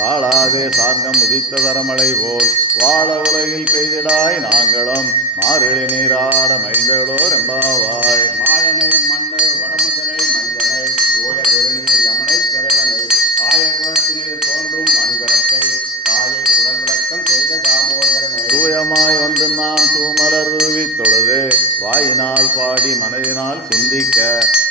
தாளாதே சார்ந்தம் உதித்த தரமழை போல் வாழ உலகில் பெய்திடாய் நாங்களும் மாறிழி நீராட மைந்தளோர் எம்பாவாய். மாயனை மண்ணு வடமுதலை மைந்தனை தூய பெருநீர் யமனை திரைவனை ஆய குலத்தினில் தோன்றும் அணிவிளக்கை தாயை குடல் விளக்கம் செய்த தாமோதரனை தூயமாய் வந்து நாம் தூமலர் தூவி தொழுது வாயினால் பாடி மனதினால் சிந்திக்க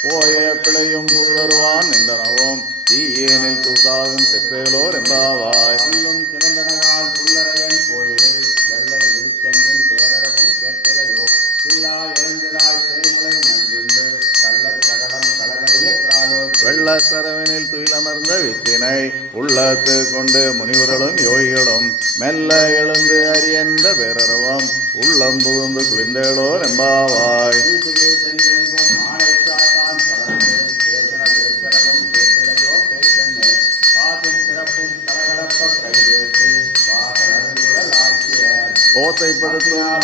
போய பிழையும் புதருவான் நின்றனவும் தீயேனில் தூசாகும் செப்பேலோர் எம்பாவாய். சொல்லும் திறந்தனகால் புல்லரையன் கோயிலில் வெள்ளை விழிச்செங்கின் பேரரவும் கேட்டிலையோ பில்லா எழுந்திராய் தேமுலை மஞ்சுண்டு கள்ளத் தகடம் கலகலிய காலோ வெள்ளத்தரவனில் துயிலமர்ந்த வித்தினை உள்ளத்து கொண்டு முனிவர்களும் யோகிகளும் மெல்ல எழுந்து அரியன்ற பேரரவம் உள்ளம் புகுந்து குளிர்ந்தேளோர் எம்பாவாய். சென்றெங்கும் ஆணை சாத்தான் கலந்து பேசின பேச்சரவும் கேட்டிலையோ பேச்சென்னே காசும் பிறப்பும் கலகலப்ப கைவேசி வாசல் ஆக்கிய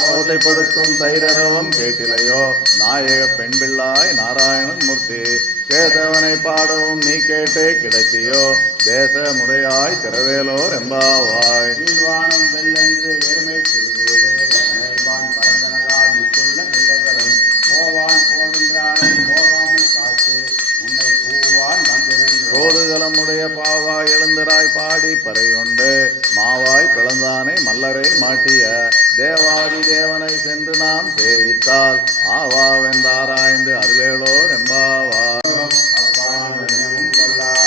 ஓத்தைப்படுத்தும் தைரரவம் கேட்டிலையோ நாயக பெண் பிள்ளாய் நாராயணன் மூர்த்தி கேட்டவனை பாடவும் நீ கேட்டே கிடைத்தியோ தேசமுடையாய் திரவேலோர் எம்பாவாய். வீழ்வானம் வெள்ளென்று எருமை திருவிழே நினைவான் பரந்தனகால் மிக்குள்ள பிள்ளைகளும் போவான் போகின்றாரை போகாமல் காத்து உன்னை பூவான் வந்து நின்று கோதுகலமுடைய பாவாய் எழுந்தராய் பாடி பறை கொண்டு மாவாய் பிளந்தானை மல்லரை மாட்டிய தேவாதி தேவனை சென்று நாம் சேவித்தால் ஆவாவென்றாராய்ந்து அருளேளோர் எம்பாவாய்.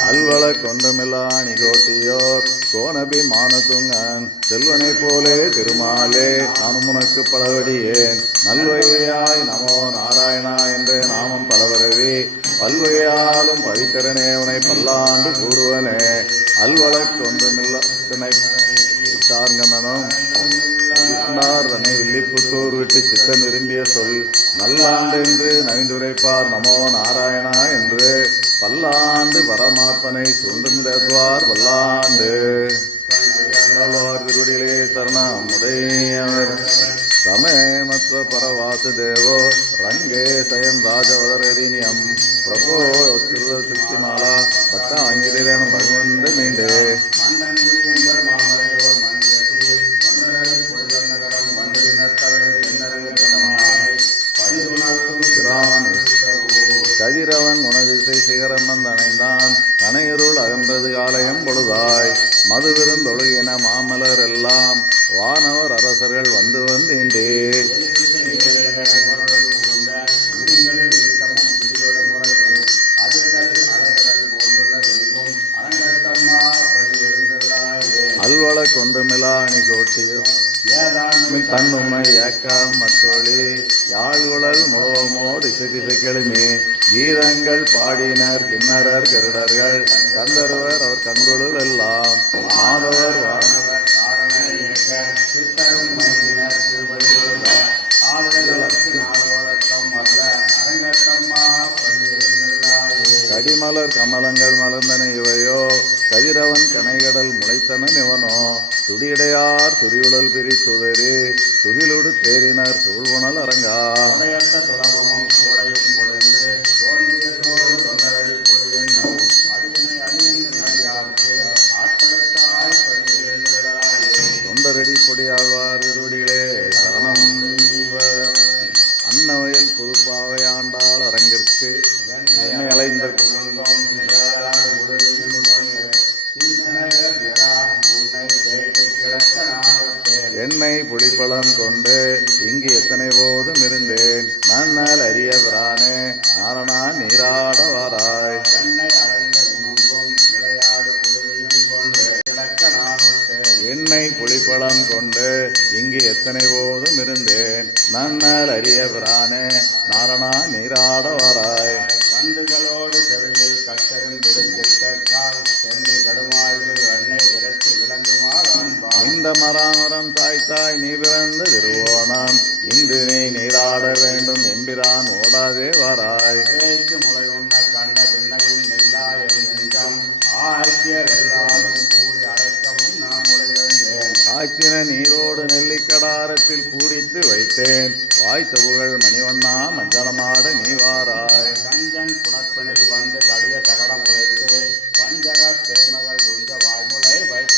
அல்வள கொண்டுமில்லா நிகோட்டியோர் கோணபிமானத்துங்கன் செல்வனை போலே திருமாலே நானும் உனக்கு பலவடியேன் நல்வையாய் நமோ நாராயணா என்ற நாமம் பலவரவி பல்வையாலும் பவித்திரனே உனை பல்லாண்டு கூறுவனே அல்வள கொண்டுமில்லா சார்கமனும் தன்னை வில்லிப்புத்தூர் விட்டு சித்தம் விரும்பிய சொல் நல்லாண்டு என்று நவிந்துரைப்பார் நமோ நாராயணா என்று பல்லாண்டு பரமாத்மனை சுண்டுவார் வல்லாண்டு திருடிலே சரணமுடையவர் சமயமத்வ பரவாசுதேவோ ரங்கே சயம் ராஜவதரதினியம் பிரபோ திருமாலா பட்டாங்கிரேனும் பகவந்த மீண்டே கதிரவன் உனதிசை சிகரம் வந்தணைந்தான் கனையருள் அகன்றது காலயம் பொழுதாய் மதுவிருந்தொழுகின மாமலர் எல்லாம் வானவர் அரசர்கள் வந்து வந்தீண்டே அல்வள கொண்டுமிலா அணி கோட்டியோ தன்னுமை ஏக்கம் மத்தொழி யாழ்குழல் முழவமோடு இசைதிசை கிளமி கீதங்கள் பாடினர் கிண்ணறர் கருடர்கள் கந்தர்வர் அவர் கண்களுள் எல்லாம் மாதவர் கடிமலர் கமலங்கள் மலர்ந்தன இவையோ கதிரவன் கனைகடல் முளைத்தன இவனோ துடியடையார் துரியுழல் பிரித்துதறி துகிலுடு தேறினர் சூழ்வுணல் அரங்கா தொண்டரடி பொடியாழ்வார் இருவடிகளே சரணம். அன்னவயல் புதுப்பாவை ஆண்டாள் அரங்கிற்கு அலைந்த எண்ணெய் புளிப்பழம் கொண்டு இங்கு எத்தனை போதும் இருந்தேன் நன்னால் அரிய பிரானே நாரணா நீராட வாராய். எண்ணெய் புளிப்பழம் கொண்டு இங்கு எத்தனை போதும் இருந்தேன் நன்னால் அரிய பிரானே நாரணா நீராட வாராய். கண்டுகளோடு செவியில் கட்டெரும்பிடுக்கால் சென்று கடுமாயில் எண்ணெய் விரட்டி விளங்குமாறு இந்த மராமரம் தாய்த்தாய் நீ பிறந்த திருவோணம் இன்று நீ நீராட வேண்டும் எம்பிரான் ஓடாதே வாராய். முளை உண்ண கண்ட பின்னையும் நெல்லாய நெஞ்சம் ஆய்ச்சியர் எல்லாரும் கூடி அழைக்கவும் நான் முளைவேன். காய்ச்சின நீரோடு நெல்லிக்கடாரத்தில் பூரித்து வைத்தேன் வாய்த்த புகழ் மணிவண்ணா மஞ்சளமாட நீ வாராய். கஞ்சன் புனற்பெணில் வந்து கடிய தகடம் உழைத்து வஞ்சக தேமகள் துஞ்ச வாய்முளை வைத்த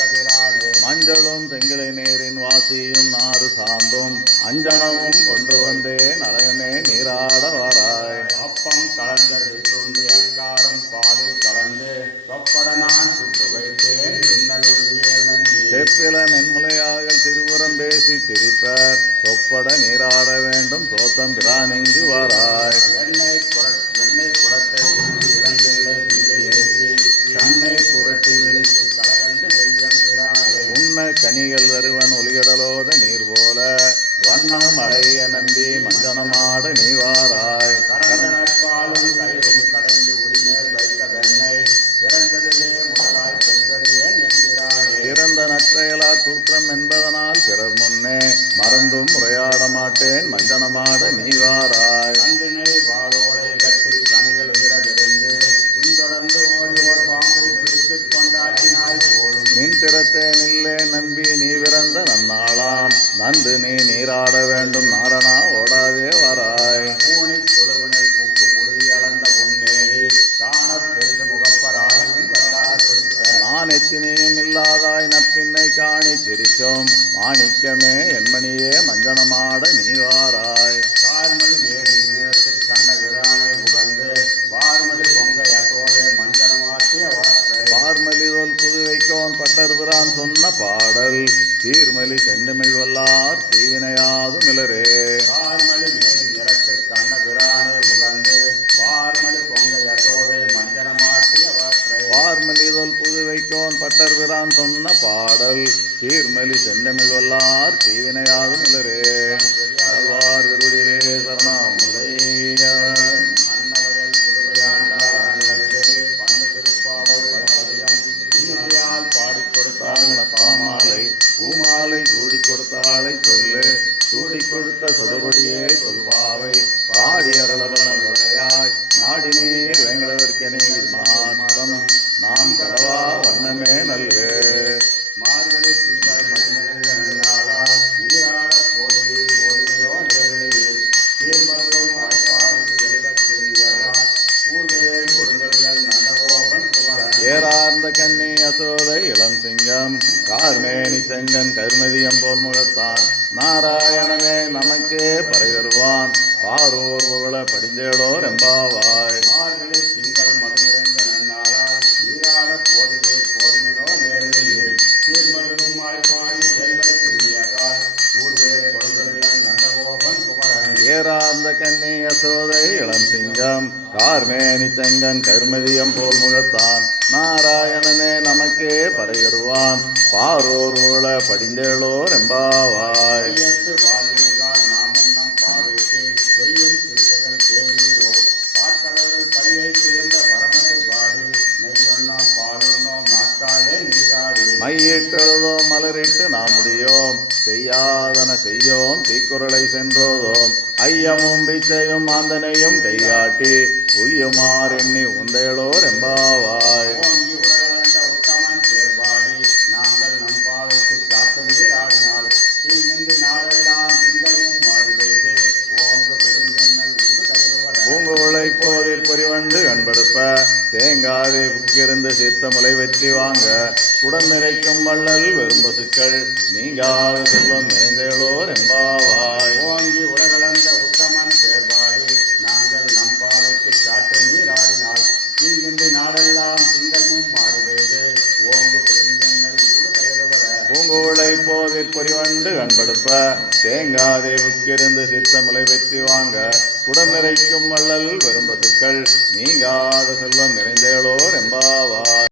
சீர்மலி செந்தமிழ் வல்லார் தீவினையாகும் இல்லரே ஆழ்வார் திருவடியிலே சரணாமுடையவன் அன்னவயல் புதுவையாண்டார் அண்ணலுக்கே பண்ணு திருப்பாவல் பலபதியம் இனிமையால் பாடிக் கொடுத்தாள் பாமாலை பூமாலை சூடி கொடுத்தாளை சொல்லு சூடி கொடுத்த சுடபடியே சொல்வாவை பாடி அருளவன் உரையாய் நாடி நீர் வேங்களவர்க்கெனை மாற்றம் நாம் கடவா வண்ணமே நல்கு மார்கழி திங்கள் மதிநிறைந்த நன்னாளால் நீராட போதுவீர் போதுமையோ நிலைகளில் தீர்மருகும் வாய்ப்பாடி செல்வச் செல்வியரால் பூர்வே கொடுந்தொழிகள் நந்தகோபன் குமரன் ஏறார்ந்த கன்னி அசோதை இளம் சிங்கம் கார்மேனி செங்கன் கருமதியம் போல் முகத்தான் நாராயணனே நமக்கே பறை தருவான் பாரோர் புகழ படிந்தேளோர் எம்பாவாய் மார்கழி திங்கள் மதிநிறைந்த நன்னாளால் நீராட போதுவீர் போதுமையோ நேரலில் தீர்மருகும் வாய்ப்பாடி செல்வச் செல்வியரால் பூர்வே கொடுந்தொழிகள் நந்தகோபன் குமரன் ஏறார்ந்த கன்னி அசோதை இளம் சிங்கம் கார்மேனி செங்கன் கருமதியம் போல் முகத்தான் நாராயணனே நமக்கே பறை தருவான் பாரோர் புகழ படிந்தேளோர் எம்பாவாய் கையத்து வாழ்வீர்கள் நாமும் நம் பாவைக்கு செய்யும் திருச்செயல் கேளீரோ பாற்கடவுள் கையை சேர்ந்த பரமனை பாடி நெய்யொன்னோம் பாலுண்ணோம் நாட்காலே நீராடி மையிட்டெழுதோம் மலரிட்டு நாம் முடியோம் செய்யாதன செய்யோம் தீக்குறளை சென்றோதோம் ஐயமும் பிச்சையும் ஆந்தனையும் கைகாட்டி உய்யுமார் எண்ணி உந்தையளோர் எம்பாவாய் ஓங்கி உலகளந்த உத்தமன் சேர்பாடி நாங்கள் நம் பாவைக்கு சாத்து நீராடினால் தீங்கின்றி நாடெல்லாம் திங்களும் மாறி பெய்து ஓங்கு பெருஞ்சென்னல் ஊடு கையிலுவட பூங்குழை போதில் பொறிவண்டு கண்படுப்ப தேங்காதே புக்கிருந்து சித்த முலை வெற்றி வாங்க குடம் நிறைக்கும் வள்ளல் வெறும் பசுக்கள் நீங்காத செல்வம் நிறைந்தேளோர் எம்பாவாய் ஓங்கி உலகளந்த உத்தமன் சேர்பாடி நாங்கள் நம் பாவைக்கு சாட்டு நீராடினால் தீங்கின்றி நாடெல்லாம் திங்களும் மாறி பெய்து ஓங்கு பெருஞ்சென்னல் ஊடு கையிலுவட பூங்குழை போதில் பொறிவண்டு கண்படுப்ப தேங்காதே புக்கிருந்து சித்த முலை வெற்றி வாங்க குடம் நிறைக்கும் வள்ளல் வெறும் பசுக்கள் நீங்காத செல்வம் நிறைந்தேளோர் எம்பாவாய்